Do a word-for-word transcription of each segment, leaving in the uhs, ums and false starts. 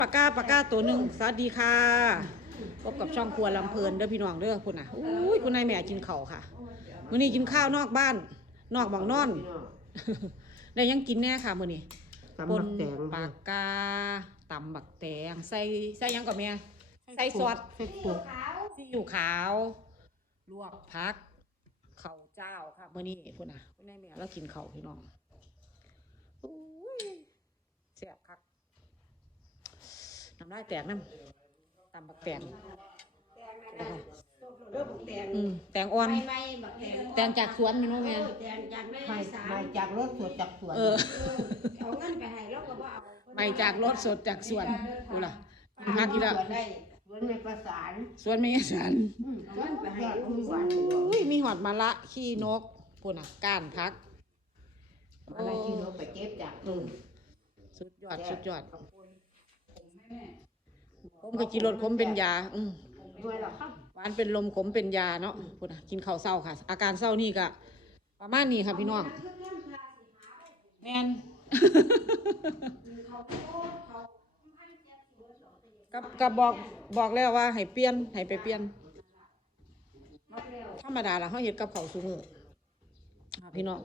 ปากกาปากกาตัวหนึ่งสวัสดีค่ะพบกับช่องครัวลำเพลินเด้อพี่น้องเด้อคุณน่ะอุ้ยคุณนายแม่กินข้าวค่ะมื้อนี้กินข้าวนอกบ้านนอกหม่องนอนได้ยังกินแน่ค่ะมื้อนี้ปนปากกาตำบักแตงใส่ใส่ยังก่อนแม่ใส่ซอสซีอิ๊วขาวลวกผักข้าวเจ้าค่ะมื้อนี้คุณน่ะคุณนายแม่เรากินข้าวพี่น้องอุ้ยแซ่บคักน้ำลายแตกน้ำตำบักแตงอืมแตงอ่อนแตงจากสวนมีน้องแม่แตงจากไม่ไม่ไม่จากรถสดจากสวนเออเอาเงินไปให้แล้วก็บ่เอาไม่จากรถสดจากสวนดูล่ะพักอีกแล้วสวนไม่ประสานสวนไม่สานเอาเงินไปให้ลูกหวานอุ้ยมีหอดมะละขี้นกปุ่นอ่ะก้านพักอะไรที่เราไปเก็บจากต้นสุดยอดสุดยอดผมก็กินรสขมเป็นยาอืมหวานเป็นลมขมเป็นยาเนาะพูดนะกินข้าวเศร้าค่ะอาการเศร้านี่ก็ประมาณนี้ค่ะพี่น้องแมนกับกับบอกบอกแล้วว่าให้เปลี่ยนให้ไปเปลี่ยนธรรมดาละเขาเห็ดกับเขาสูมือพี่น้อง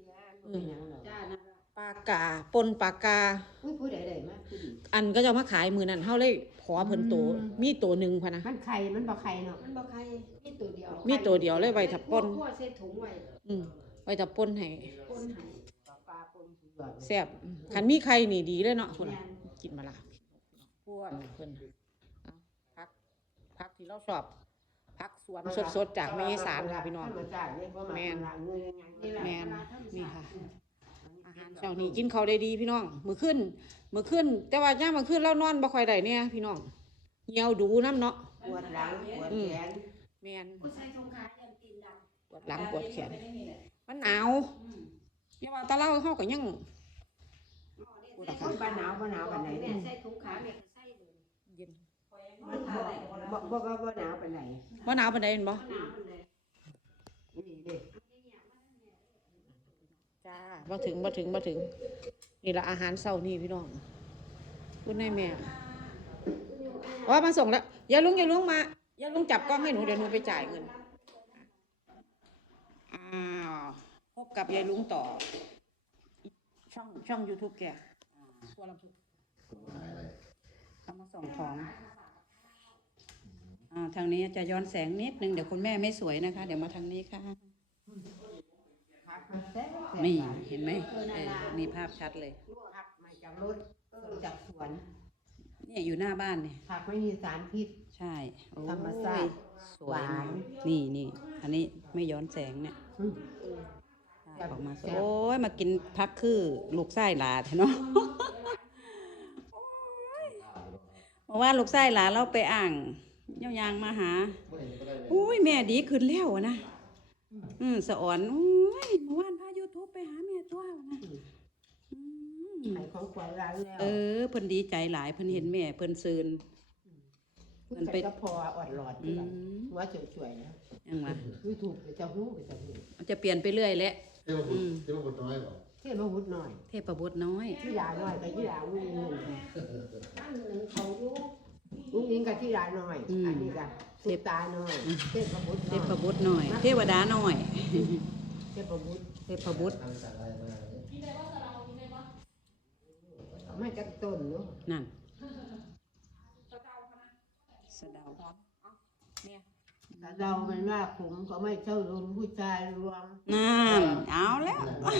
ปากกาปนปากกาอันก็จะมาขายมือนั่นเขาเลยขอเพิ่นโตมีตัวหนึ่งพะนะมันไข่มันบ่ไข่เนาะมันบ่ไข่มีตัวเดียวมีตัวเดียวเลยไว้ทับปนใส่ถุงไว้อืมไว้ทับปนให้ปนให้ปลาปนแซ่บคันมีไข่นี่ดีเลยเนาะคนกินมาละพวกเพิ่นพักพักที่เราชอบพักสวนสดๆจากแม่สารค่ะพี่น้องแมนแมนนี่ค่ะอาหารเช้านี้กินข้าวได้ดีพี่น้องมื้อขึ้นมื้อขึ้นแต่ว่าย่ามมื้อขึ้นเรานอนบ่ค่อยได้เนี่ยพี่น้องเหี่ยวดูน้ำเนาะปวดหลังปวดแขนแมนใส่ถุงขายันตีนดำปวดหลังปวดแขนมันหนาวอย่าว่าตาเล่าเฮาก็ยังปวดขาบ้านหนาวบ้านหนาวปานไหนเนี่ยใส่ถุงขาแม่ก็ใส่เลยเย็นบ่บ่บ่บ่หนาวปานไหนบ่หนาวปานใดเห็นบ่นี่เด้จ้าบ่ถึงบ่ถึงบ่ถึงนี่ละอาหารเช้านี่พี่น้องคุณนายแม่ว่ามาส่งแล้วอย่าลุงอย่าลุงมาอย่าลุงจับกล้องให้หนูเดี๋ยวหนูไปจ่ายเงินอ้าวพบกับยายลุงต่อช่องช่อง YouTube แกตัวลำพูทำมาส่งของอ่าทางนี้จะย้อนแสงนิดนึงเดี๋ยวคุณแม่ไม่สวยนะคะเดี๋ยวมาทางนี้ค่ะนี่เห็นไหมนี่ภาพชัดเลยผักมาจากรถจากสวนนี่อยู่หน้าบ้านเนี่ยผักไม่มีสารพิษใช่ธรรมชาติสวยนี่นี่อันนี้ไม่ย้อนแสงเนี่ยออกมาโอ้ยมากินพักคือลูกไส้หลาเนาะเพราะว่าลูกไส้หลาเราไปอ่างเย่ายางมาหาอุ้ยแม่ดีขึ้นแล้วนะอืมสะอ่อนอุ้ยเมื่อวานพายูทูบไปหาแม่ตัวนะขายของขวัญร้านแล้วเออเพิ่นดีใจหลายเพิ่นเห็นแม่เพิ่นซื่นเพิ่นไปก็พออดหลอดที่แบบหัวสวยๆนะยังวะยูทูบจะหู้จะหู้มันจะเปลี่ยนไปเรื่อยแหละเทพบุตรเทพบุตรน้อยหรอเทพบุตรน้อยเทพบุตรน้อยที่หลาน้อยกับที่หลาวุ้งเงินอันหนึ่งเขาอยู่วุ้งเงินกับที่หลาน้อยอันนี้กับเทพตาน้อยเทพบุตรเทพบุตรน้อยเทวดาน้อยเทพบุตรเทพบุตรไม่จักต้นเนาะนั่นสะเดาเนี่ยสะเดามันว่าผมก็ไม่เจ้าลุนผู้ชายรวงนั่นเอาแล้ว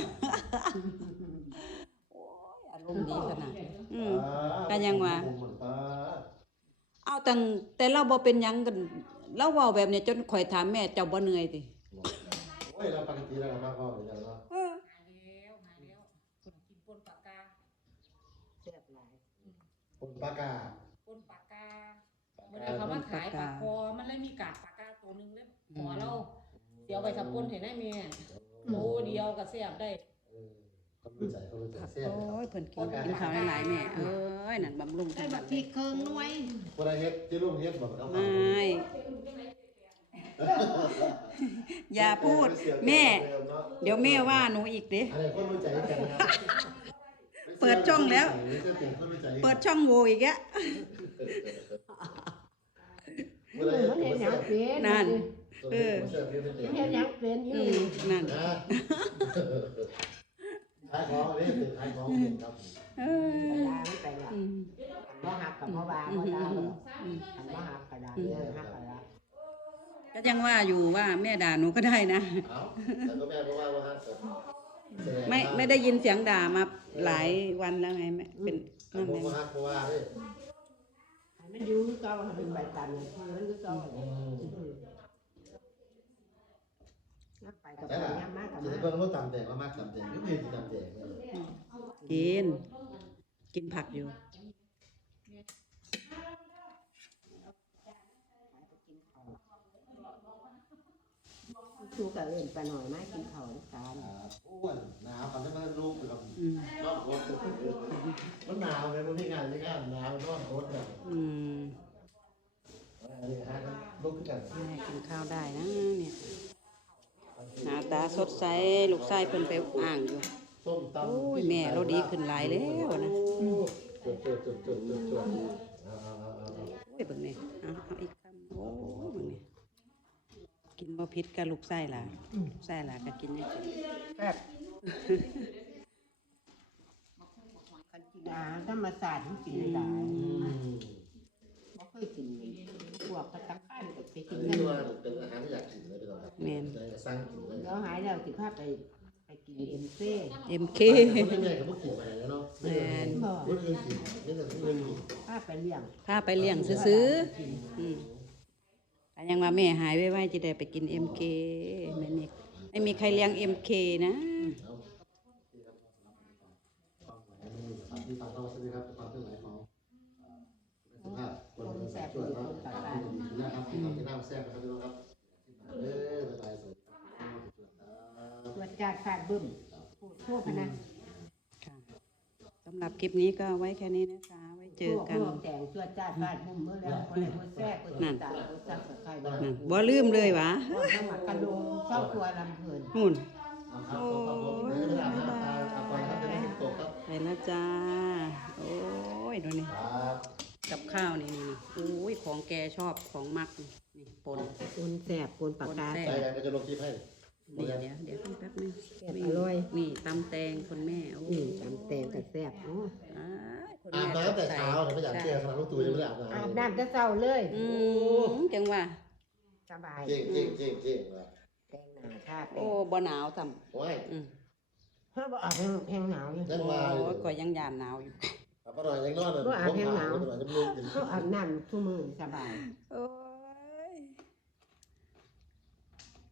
โอ้ยอารมณ์ดีขนาดอืมกันยังวะเอาแต่แต่เราบ่เป็นยังกันเราเว้าแบบนี้จนข่อยถามแม่เจ้าบ่เหนื่อยติโอ้ยเราปกติแล้วมากก็อย่างเนาะเออหายแล้วหายแล้วคนกินปนปากกาแซ่บหลายปนปากกาปนปากกาเมื่อเขามาขายปากคอมันเลยมีกาดปากกาตัวนึงเลยขอเราเดี๋ยวไปทำปนให้ได้แม่โลเดียวก็แซ่บได้โอ้ยเพิ่นกินกินข้าวหลายๆแม่เอ้ยนั่นบำรุงทั้งนั้นที่เคิงน้อยบ่ได้เฮ็ดที่ลุงเฮ็ดบ่เอาไม่อย่าพูดแม่เดี๋ยวแม่ว่าหนูอีกดิอะไรคนรู้ใจกันนะโตเปิดช่องแล้ว เปิดช่องโหว่อีกแล้วมันเห็นหยังเป็นนั่นเออเห็นหยังเป็นออืยู่มนั่นขายของนี่เป็นขายของเองครับเอไปอลาไม่ไปละอืมบ่หักกับพ่อบ้าพ่อตาหรอกอันบ่หักก็ได้เออหักก็ได้ก็ยังว่าอยู่ว่าแม่ด่าหนูก็ได้นะเอาแต่ก็แม่ก็ว่าว่าฮักกับไม่ไม่ได้ยินเสียงด่ามาหลายวันแล้วไงแม่เป็นนั่นั่นนแหไงละว่าฮักเพราะว่าเด้ให้มันอยู่คือเก่าให้เป็นใบตันคือมันคือเก่าอืมนับไปกับใช่ไปล่ะย่ำมากกับจะมาเบิ่งรถตำแตงว่ามากตำแตงก็คือตำแตงเลยกิน กินผักอยู่ชูกับเล่นไปหน่อยไหมกินข้าวน้ำตาลอ้วนหนาวตอนนี้มันลูกกับอืมนอกรถมันหนาวเลยมันไม่งานไม่งานหนาวนอกรถเลยอืมอันนี้ฮะลูกขึ้นกันแม่กินข้าวได้นะเนี่ยหน้าตาสดใสลูกชายเพิ่นไปอ่างอยู่ส้มตำโอ้ยแม่เราดีขึ้นหลายแล้วนะจุดจุดจุดจุดจุดจุดเอาเอาเอาเอาโอ้ยเบิ่งนี่เอาเอาอีกคำโอ้ยเบิ่งนี่กินบ่ผิดกับลูกชายล่ะลูกชายล่ะก็กินนี่แซ่บกันกินอาหารธรรมศาสตร์ที่กินได้อืมบ่เคยกินพวกกระตังข้านกับไปกิอันนกันี้นว่าเป็นอาหารที่อยากกินเลยพี่น้องครับจะสร้างกินเลยแล้วหายแล้วสิพาไปไปกินเอ็มเซ่เอ็มเคไม่แม่กับพวกกินไปแล้วเนาะแม่นบ่พวกอื่นกินนี่แต่พวกอื่นกินพาไปเลี้ยงพาไปเลี้ยงซื้อๆอืมแต่ยังว่าแม่หายไว้ๆจะได้ไปกิน เอ็ม เค แม่นิกไม่มีใครเลี้ยง เอ็ม เค นะที่ฟังเราสวัสดีครับความเคลื่อนไหวของสุภาพคนแสบช่วยเรานะครับที่ทำที่น้ำแซ่บนะครับพี่น้องครับเออสบายสุดตรวจจัดฟาดบึ้มพูดทั่วพนะค่ะสำหรับคลิปนี้ก็ไว้แค่นี้นะคะ ไว้เจอกันพวกแต่งตรวจจัดฟาดบึ้มเมื่อแล้วคนไหนคนแซ่บคนติดตามคนซับสไครต์บ้างนั่นบ่ลืมเลยวะสมัครกระดูเจ้าครัวลำเพลินหุ่นครับครับผมเดี๋ยวจะไปอาบน้ำตาอาบก่อนนะครับจะได้ตกครับไปแล้วจ้า โอ้ยดูนี่ครับกับข้าวนี่นี่โอ้ยของแกชอบของมักนี่นี่ปนคนแซ่บคนปากกาคนแซ่ใจแรงก็จะลงคลิปให้นี่เดี๋ยวเดี๋ยวแป๊บนึงแซ่บอร่อยนี่ตำแตงคนแม่โอ้อืยมจำแตงกับแซ่บโอ้อ้ายคนอาแม่บน้ำตั้งแต่เช้าแต่ไม่อยากเชื่อขนาดลูกตูยังไม่ได้อาบน้ำอาบน้ำจะเศร้าเลยอืมจังว่าสบายเก่งเก่งเก่งเก่งเลยแต่งหน้าทาแป้โอ้งบ่หนาวต่ำโอ้ยอืมเฮ้ยบ่อาบแห้งแห้งหนาวอยู่ยังโอ้มาอยู่ยก็ยังยานหนาวอยู่อาบน้ำยังนอนเลยผมหนาวจะลุกเขาอาบน้ำทุกมื้อสบายโอ้